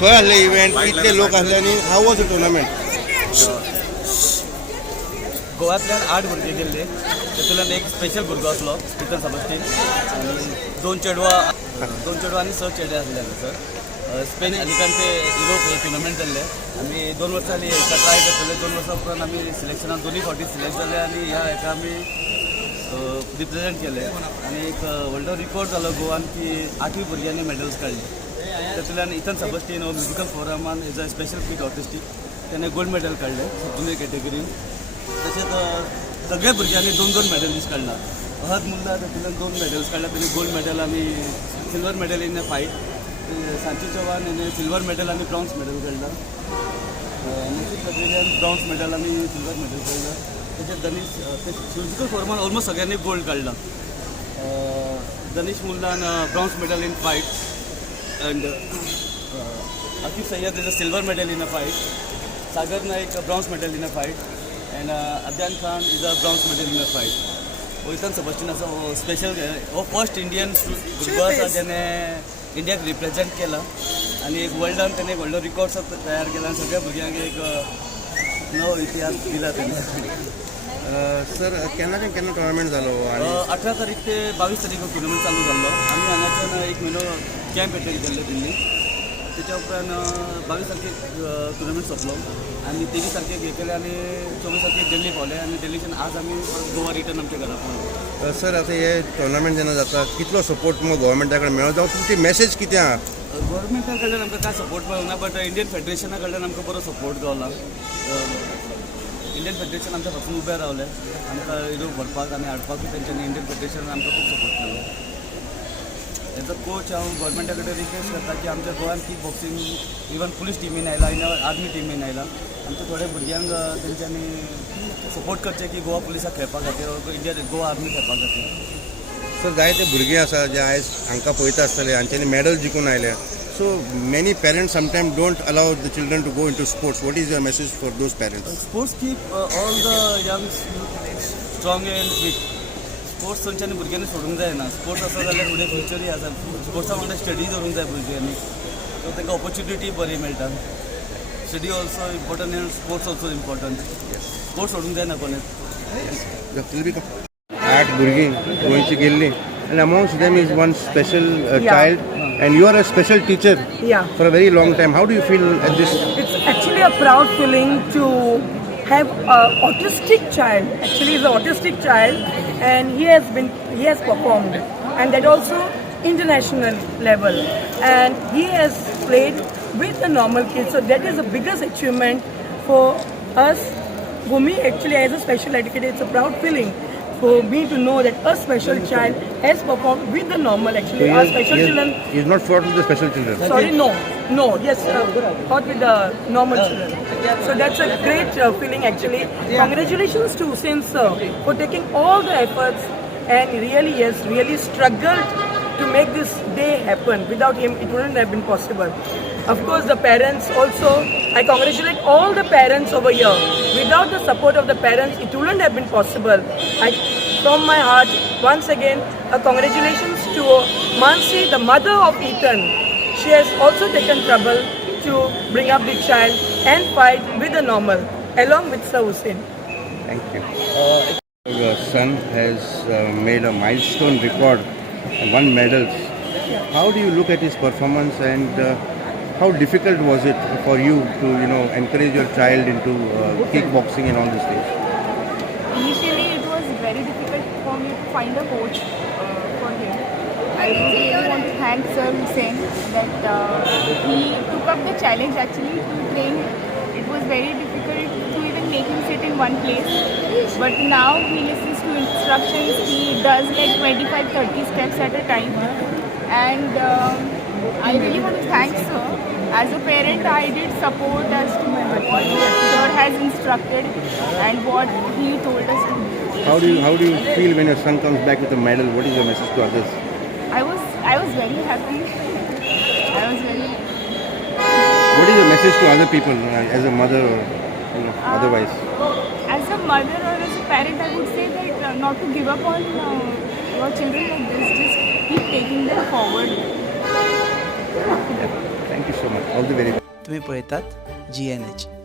खंय आहले इव्हेंट कितले लोक आहले आनी हाव वॉज द टुर्नामेंट. गोव्यातल्यान 8 भुरगे गेल्ले तातूंतल्यान एक स्पेशल भुरगो आसलो इथन सबस्टीन आनी दोन चेडवां आनी 6 चेडे आसले सर. स्पेन अलिकांटे युरोप हे टुर्नामेंट जाल्ले आमी 2 वर्सां हेका ट्राय करतले. 2 वर्सां उपरांत आमी सिलेक्शनाक दोनूय फावटी सिलेक्ट जाले आनी ह्या हेका आमी रिप्रेझेंट केले आनी एक वर्ल्ड रिकॉर्ड जालो गोवान की 8 भुरग्यांनी मेडल्स काडले. तातूंतल्यान इथन सबस्टीन म्युजिकल फोरमान as a special kid autistic त्याने गोल्ड मेडल काडले जुनियर कॅटेगरीन. तशेंच सगळ्या भुरग्यांनी 2-2 मेडलीस्ट काडला. अहद मुल्ला तातूंतल्यान 2 मेडल्स काडला. ताणी गोल्ड मेडल आनी silver medal in a fight. Sanchi Chavan हेणे सिल्वर मेडल आनी ब्रॉन्झ मेडल काडला. मुशीद कद्रियान ब्रॉन्झ मेडल आनी सिल्वर मेडल काडला. तशेंच दनीश म्युजिकल फोरमान ऑलमोस्ट सगळ्यांनी गोल्ड काडला. Danish Mullan bronze medal in fight and Akif Sayyed is a silver medal in a fight. Sagar Naik bronze medal in a fight and Adyan Khan is a bronze medal in a fight. वयतान Sebastian आसा हो special हो फर्स्ट इंडियन भुरगो आसा जेणे इंडियाक रिप्रेझेंट केला आनी एक वर्ल्डान ताणें एक व्हडलो रिकॉर्ड तयार केला आनी सगळ्या भुरग्यांक एक नवो इतिहास दिला ताणें. सर केन्ना टुर्नामेंट जालो आनी 18 तारीख ते 22 तारीख टुर्नामेंट चालू जाल्लो. आमी हांगाच्यान एक म्हयनो कॅम्प एटेंड केल्ले दिल्ली. त्याच्या उपरांत 22 तारखेक टुर्नामेंट सोंपलो आनी 23 तारखेक हे केले आनी 24 तारखेक दिल्ली पावले आनी दिल्लीच्यान आज आमी गोवा रिटर्न आमच्या घरा पावले. सर आतां हे टुर्नामेंट जेन्ना जाता कितलो सपोर्ट तुमकां गोवोरमेंटा कडेन मेळो जावं तुमची मॅसेज कितें आहा? गोवोरमेंटा कडल्यान आमकां कांय सपोर्ट मेळूंक ना बट इंडियन फेडरेशना कडल्यान आमकां बरो सपोर्ट गावला. इंडियन फेडरेशन आमच्या पासून उबे रावले आमकां युरोप व्हरपाक आनी हाडपाकूय तेंच्यांनी इंडियन फेडरेशनान आमकां खूब सपोर्ट केलो. एज अ कोच हांव गोवोरमेंटा कडेन रिक्वेस्ट करता की आमच्या गोंयान किक बॉक्सिंग इवन पुलीस टिमीन आयला इन आर्मी टिमीन आयला आमच्या थोड्या भुरग्यांक तेंच्यांनी सपोर्ट करचे की गोवा पुलिसाक खेळपा खातीर इंडिया गोवा आर्मी खेळपा खातीर. सर जायते भुरगे आसा जे आयज हांकां पळयता आसतले हांच्यांनी मेडल जिखून आयले. So many parents sometime don't allow the children to go in to sports. What is your message for those parents? Sports keep all the young strong and fit. Sports तेंच्यांनी भुरग्यांनी सोडूंक जायना. स्पोर्ट्स आसा जाल्यार फुडें फ्युचरूय आसा. स्पोर्ट्सा वांगडा स्टडी करूंक जाय भुरग्यांनी सो तांकां ऑपॉर्च्युनिटी बरी मेळटा. Study also important and sports also important. Sports सोडूंक जायना कोणें. 8 भुरगीं गोंयची गेल्लीं and amongst them is one special child and you are a special teacher for a very long time. How do you feel at this? It's actually a proud feeling to have an autistic child. Actually, he's an autistic child and he has performed and that also international level and he has played with the normal kids. So that is the biggest achievement for us. For me, actually, as a special educator, it's a proud feeling for me to know that a special child has performed with the normal. Actually, our special children. He is not fought with the special children. Sorry, no. Yes, fought with the normal children. So that's a great feeling. Actually, congratulations to Hussein sir for taking all the efforts and really struggled to make this day happen. Without him, it wouldn't have been possible. Of course, the parents also. I congratulate all the parents over here. Without the support of the parents, it wouldn't have been possible. From my heart, once again, a congratulations to Mansi, the mother of Ethan. She has also taken trouble to bring up the child and fight with the normal, along with Sir Hussein. Thank you. Your son has made a milestone record and won medals. How do you look at his performance and how difficult was it for you to encourage your child into kickboxing and all these things? Initially, it was very difficult for me to find a coach for him. I really want to thank Sir Hussein that he took up the challenge actually to train. It was very difficult to even make him sit in one place. But now he listens to instructions. He does like 25-30 steps at a time. And I really want to thank Sir. As a parent, I did support as to what Sir has instructed and what he told us to do. How do you feel when your son comes back with a medal? What is your message to others? I was very happy. What is your message to other people as a mother or otherwise? As a mother or as a parent, I would say that not to give up on your children like this. Just keep taking them forward. Thank you so much. All the very best. तुम्ही पळयतात GNH.